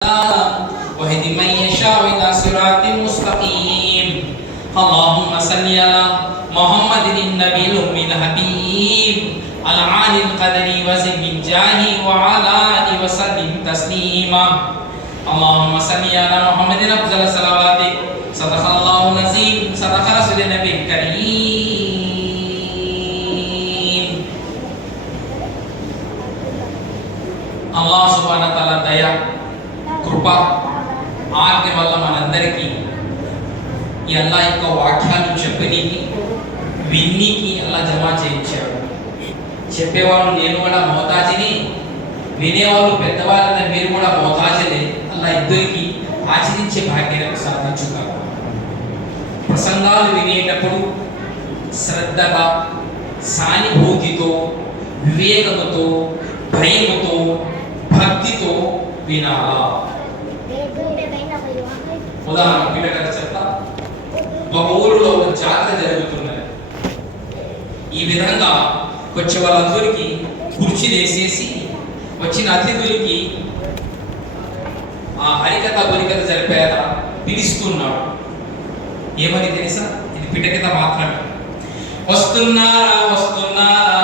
واهد من يشاء إلى صراط مستقيم. اللهم صل على محمد النبي الأمي الحبيب العالي القدر وزن الجاه وعلى آله وسلم تسليما. اللهم صل على محمد أفضل الصلوات. صدق الله العظيم صدق رسول النبي الكريم. Allah subhanahu wa ta'ala daya కృప ఆజ్ఞ వల్ల మనందరికీ ఈ అల్లా యొక్క వాక్యాలు చెప్పనీకి విన్నీకి అల్లా జమా చేయించాడు. చెప్పేవాళ్ళు నేను కూడా మోతాజిని, వినేవాళ్ళు పెద్దవాళ్ళని మీరు కూడా మోతాజినే. అల్లా ఇద్దరికి ఆచరించే భాగ్యాన్ని సాధించుతారు. ప్రసంగాలు వినేటప్పుడు శ్రద్ధగా, సానుభూతితో, వివేకముతో, భయముతో, భక్తితో వినాలా. ఉదాహరణ పిల్లకథ చెప్తా. ఒక ఊరిలో ఒక జాతర జరుగుతున్నది. ఈ విధంగా వచ్చే వాళ్ళందరికీ కుర్చీలు వేసేసి వచ్చిన అతిథులకి ఆ హరికథ బురికథ జరిపేలా పిలుస్తున్నాడు. ఏమని తెలుసా? ఇది పిటకథ మాత్రమే. వస్తున్నారా వస్తున్నారా,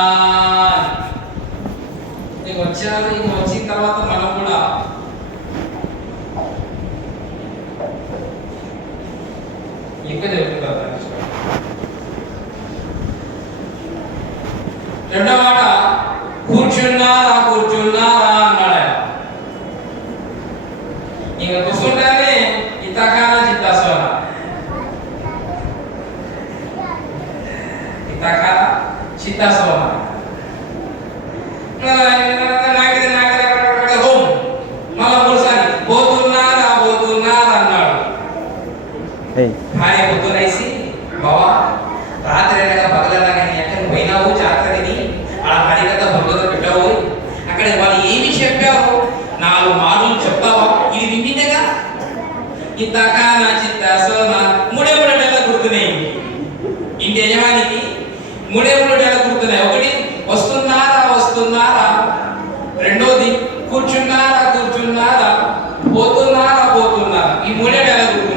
వచ్చారు. ఇంక వచ్చిన తర్వాత మనం కూడా ఎక్కువ జరుగుతుంటారు. రెండో మాట కూర్చున్నారా కూర్చున్నారా అన్నాడు. ఇంక కూర్చుంటానే ఇతకాన చిత్తాసోన, ఇతకాన చిత్తాసోన భార్య పొద్దునేసి, బావా రాత్రి అనగా పగలనగా ఎక్కడ పోయినావు జాతరని, ఆ హరికథ బొమ్మతో పెట్టావు, అక్కడ వాళ్ళు ఏమి చెప్పావు 4 మాటలు చెప్తావా? ఇది వింటేగా ఇంతకా నా చిత్తాసోనా మూడే డేలా గుర్తున్నాయి. ఇంటి యజమానికి మూడే డేలా గుర్తున్నాయి. ఒకటి వస్తున్నారా వస్తున్నారా, రెండోది కూర్చున్నారా కూర్చున్నారా, పోతున్నారా పోతున్నారా. ఈ 3 డేలా గుర్తున్నాయి.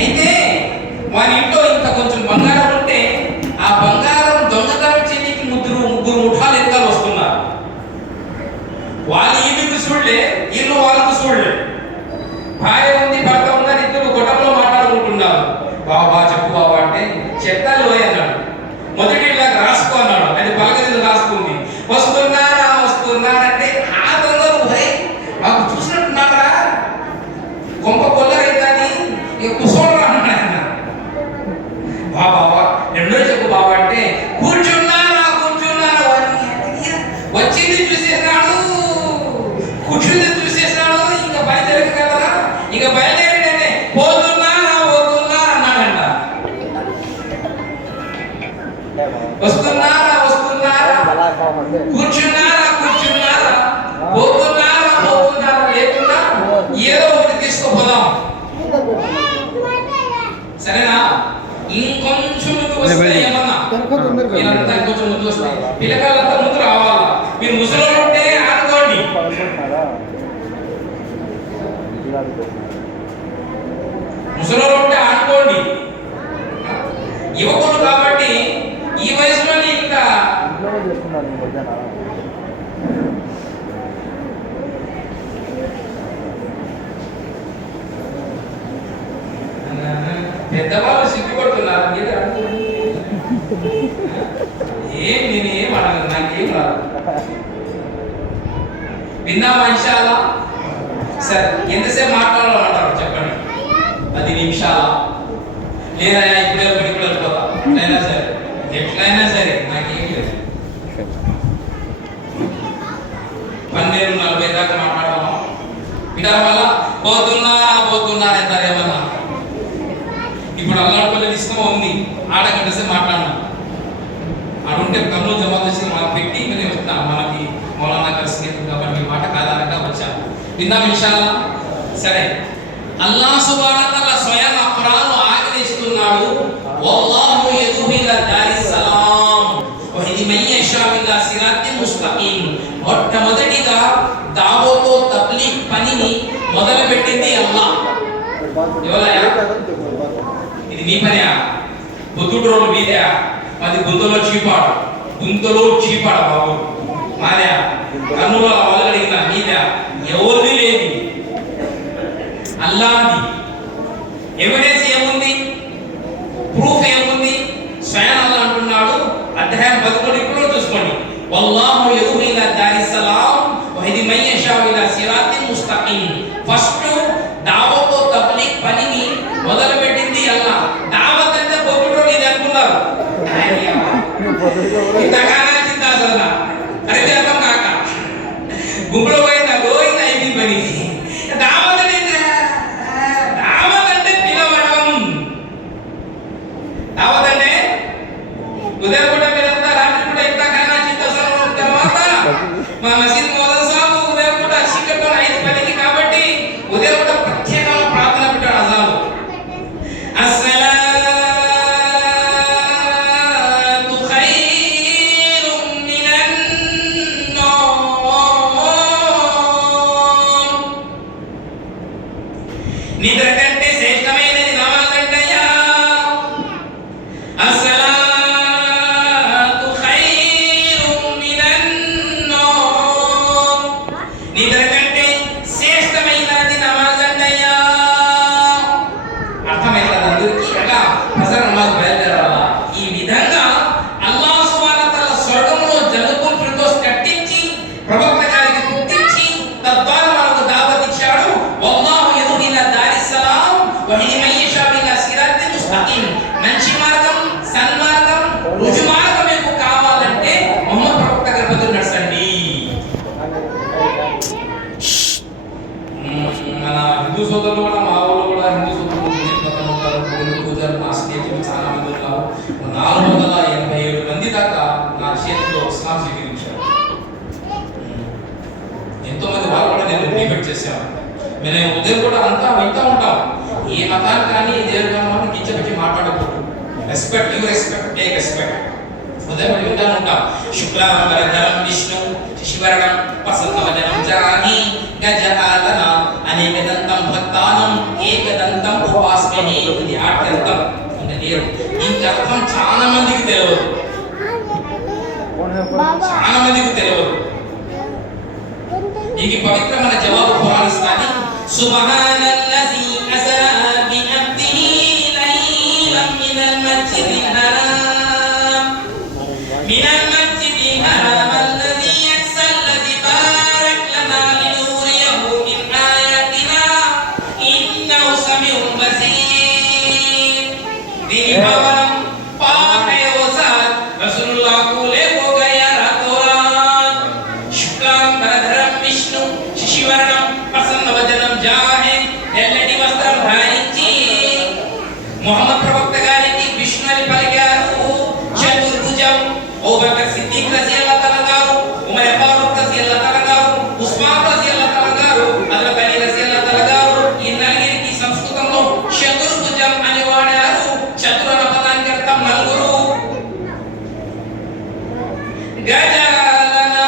అయితే వారి ఇంట్లో ఇంకా కొంచెం బంగారం ఉంటే ఆ బంగారం దొంగతనం చేయడానికి ముగ్గురు ముఠాలు ఎత్తాలు వస్తున్నారు. వాళ్ళు ఈమెకు చూడలే, వీళ్ళు వాళ్ళకు చూడలే. భార్య ఉంది, భర్త ఉన్నారు, ఇద్దరు గొడవలో మాట్లాడుకుంటున్నారు. బాబా చెప్పు బాబా అంటే చెప్తాను లోయ అన్నాడు. మొదటి ఇలా రాసుకో అన్నాడు. అది పలకది రాసుకుంది. వస్తున్నారా వస్తున్నారంటే ఆ దొంగలు మాకు చూసినట్టున్నారా, కొంప కొల్లరైందని ఇక కూర్చోడరా అన్నాడు ఆయన. బాబా రెండో చెప్పు బాబా అంటే కూర్చున్నారా కూర్చున్నారా, వచ్చింది చూసేసినాడు, కూర్చుంది చూసేసినాడు. ఇంకా బయలుదేరదు కదా, ఇక బయలుదేరినే పోతున్నారా పోతున్నారా అన్నాడంట. వస్తున్నారా వస్తున్నారా, కూర్చున్నారా కూర్చున్నారా, పోతున్నారా పోతున్నారా లేకుండా ఏదో ఒకటి తీసుకుపోదాం, సరేనా? ఇంకొంచెం ముందు వస్తే ఏమన్నా మీరంతా కొంచెం ముందు వస్తే పిల్లకాయలంతా ముందు రావాలా. మీరు ముసలి ఉంటే ఆడుకోండి, ముసలి ఉంటే ఆడుకోండి. యువకుడు కాబట్టి ఈ వయసులోనే ఇంకా పెద్దవాళ్ళు సిగ్గుపడుతున్నారు. ఏం నేనేం అడగను, నాకేం రాదు. విన్నామా ఇన్షాల్లా? సరే, ఎంతసేపు మాట్లాడాలంటారు చెప్పండి? 10 నిమిషాలా? లేదా ఇప్పుడే పడికి వెళ్ళిపోతా? ఎట్లయినా సరే నాకేం లేదు. 12:40 దాకా మాట్లాడదామా? వింటారా? వల్ల పోతున్నారా పోతున్నారా అంటారు ఏమన్నా. ఇప్పుడు అల్లాడుకోలే ఇష్టం ఉంది, ఆడగంటసే మాట్లాడినా ఆడుంటే కన్ను జమా చేసి మనం పెట్టి మీరు వస్తున్నా. మనకి మౌలానా గారి స్నేహితులు కాబట్టి మీ మాట కాదనగా వచ్చాను. విందాం ఇన్షాల్లా. సరే, అల్లాహ్ సుబ్హానహు వ తఆలా స్వయం ఖురాన్ ఆజ్ఞిస్తున్నాడు. వల్లాహు యదుహు ఇలా దారిస్ సలాం వహది మన్ యషా ఇలా సిరాతిన్ ముస్తఖీం. మొట్టమొదటిగా దావతో తబ్లీగ్ పనిని మొదలు పెట్టింది అల్లా. ఎవరయ్యా? ఇది మీ పనియా? బుద్ధుడు రోజు మీదే. అది గుంతలో చీపాడు బాబు మాదే. కన్నుల వాళ్ళు అడిగిన మీదే. ఎవరిది లేదు, అల్లాది. ఎవిడెన్స్ ఏముంది? ప్రూఫ్ ఏముంది? స్వయం అల్లా అంటున్నాడు. అధ్యాయం 11 ఇప్పుడు చూసుకోండి. వల్లాహు యదుఉ ఇలా దారిస్ సలాం వహది మన్ యషా ఇలా సిరాతిన్ ముస్తఖీం. ఫస్ట్ దావతో తబ్లీగ్ పనిని మొదలు పెట్టింది అల్లా. దావత్ అంటే పొట్టులో ఇది అనుకున్నారు. ఇంతకానా చింతాసన అరే అర్థం కాక గుంపులో పోయిన గోయింది అయిపోయింది పని. దావత్ అంటే పిలవడం. దావత్ అంటే ఉదయం పూట మీరంతా రాత్రి పూట ఇంతకానా చింతాసన తర్వాత మా మసీద్ మోదన్ సాబు ఉదయం పూట చీకట్లో 5 పనికి కాబట్టి ఉదయం పూట ప్రత్యేకంగా ప్రార్థన పెట్టాడు అజాను. నిద్ర కంటే శ్రేష్టమైనది నమాజ్ అంటయ్యా. అస్సలాతు ఖైరుం మినన్ నౌమ్. నిద్ర కంటే శ్రేష్టమైనది నమాజ్ అంటయ్యా. అర్థమైందా అందరికీ? అలా ఫజర్ నమాజ్ బయలుదేరాలా. ఈ విధంగా అల్లాహ్ సుబ్హానహు వ తఆలా స్వర్గంలో జన్నతుల్ ఫిర్దౌస్ కట్టించి ప్రవక్త గారికి గుర్తించి తద్వారా మనకు దావత్ ఇచ్చాడు. వల్లాహు యదుఉ ఇలా దారిస్ సలాం వహది మన్ యషా ఇలా సిరాతిన్ ముస్తఖీం. మంచి మార్గం, సన్మార్గం, రుజు మార్గం మీకు కావాలంటే ముహమ్మద్ ప్రవక్త గారి పద్ధతిలో నడచండి. మన హిందూ సోదరులు కూడా, మా ఊళ్ళో కూడా హిందూ సోదరులు ఉంటారు. పూజలు నా స్నేహితులు చాలా మంది ఉన్నారు. 487 మంది దాకా నా చేతిలో ఇస్లాం స్వీకరించారు. ఎంతో మంది వాళ్ళు కూడా నేను డిబేట్ చేశాను. మేము ఉదయం కూడా అంతా వింటూ ఉంటాం. ఏ మతాన్ని కానీ దేవుని కానీ కించపెట్టి మాట్లాడకూడదు. Respect, you respect, take respect. ఉదయం వింటూ ఉంటాం. శుక్లాంబరధరం విష్ణు శశివర్ణం ప్రసన్నవదనం జాని గజాలన అనేకదంతం భక్తానం ఏకదంతం ఉపాస్మహే. ఇది ఆటంతం. ఇంకా అర్థం చాలా మందికి తెలియదు. ఈ పవిత్రమైన జవాబు ఖురాన్ ఇస్తాది. సుబ్హానల్లజీ అస్రా బి అబ్దిహి లైలం మినల్ మస్జిదిల్ హరాం అల్లజీ అక్సల్లజీ బారక్ లనా లినూరియహు మిన్ ఆయాతినా ఇన్నహు సమీఉన్ బసీర్. దీని భావనం పాక్ హై ఓ సాత్ రసూలుల్లాహ్ को लेको गया रातों रात. శుక్లాంబరధరం విష్ణు శశివర్ణం ప్రసన్నవదనం జాహే. తెల్లటి వస్త్రం ధరించి ముహమ్మద్ ప్రవక్త గారికి విష్ణు అని పలికారు. చతుర్భుజం. అబూబకర్ సిద్దిక్ రజియల్లాహు తఆలా గారు, ఉమర్ ఫారూక్ రజియల్లాహు తఆలా గారు, ఉస్మాన్ రజియల్లాహు తఆలా గారు, హజరత్ అలీ రజియల్లాహు తఆలా గారు. ఈ నలుగురికి సంస్కృతంలో చతుర్భుజం అని వాడారు. చతుర్ అన్న పదానికి అర్థం నలుగురు. గజాలన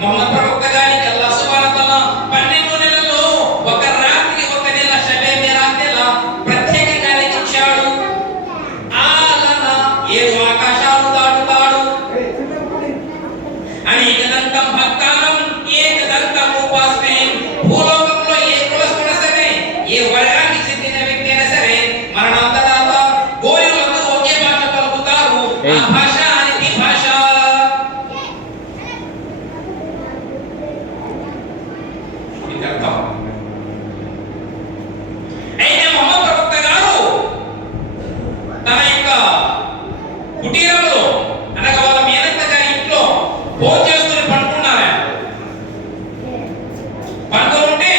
ముహమ్మద్ ప్రవక్త గారికి అల్లాహ్ సుబ్హానహు వ తఆలా 12 నెలల్లో ఒక రాత్రి ఒక నెల షబే మిరాజ్ నెల ప్రత్యేకంగా ఇచ్చాడు. ఆలన 7 ఆకాశాలు దాటుతాడు. అనేకదంతం భక్తానం ఏకదంతం ఉపాస్మహే. భూలోకంలో ఏ కులస్తుడైనా సరే, ఏ వర్గానికి చెందిన వ్యక్తి అయినా సరే, మరణం తర్వాత గోరిలందరూ ఒకే భాష పలుకుతారు. ఆ భాష అనేది భాష. అయితే ముహమ్మద్ ప్రవక్త గారు తన యొక్క కుటీరంలో అనగా వాళ్ళ మేనత్త గారి ఇంట్లో భోజనం చేసుకుని పండుకున్నారా. పండుకుంటే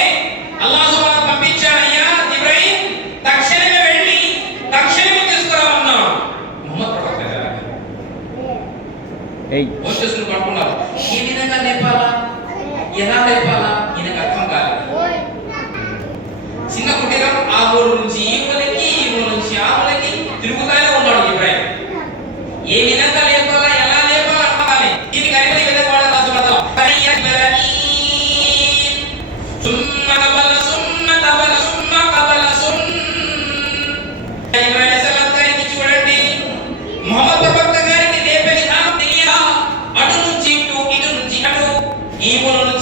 అల్లాహ్ సుబ్హానహు పంపించాడయ్యా జిబ్రాయిల్, తక్షణమే వెళ్ళి తక్షణమే తీసుకురామన్నాడు. ముహమ్మద్ ప్రవక్త గారు భోజనం చేసుకుని పండుకున్నారు. ఏ విధంగా లేపాలా, ఎలా లేపాలా ఈయనకు అర్థం కాలేదు. చిన్న కుటీరం ఆ ఊరు నుంచి ఈ ఊరికి, ఈ ఊరు నుంచి ఆ ఊరికి తిరుగుతానే ఉన్నాడు ఇబ్రాహిం. ఏ విధంగా లేపాలా, ఎలా లేపాలా అర్థం కాలేదు. దీనికి అరిపడి విధంగా వాడాలి. సుమ్మ నీవు నన్ను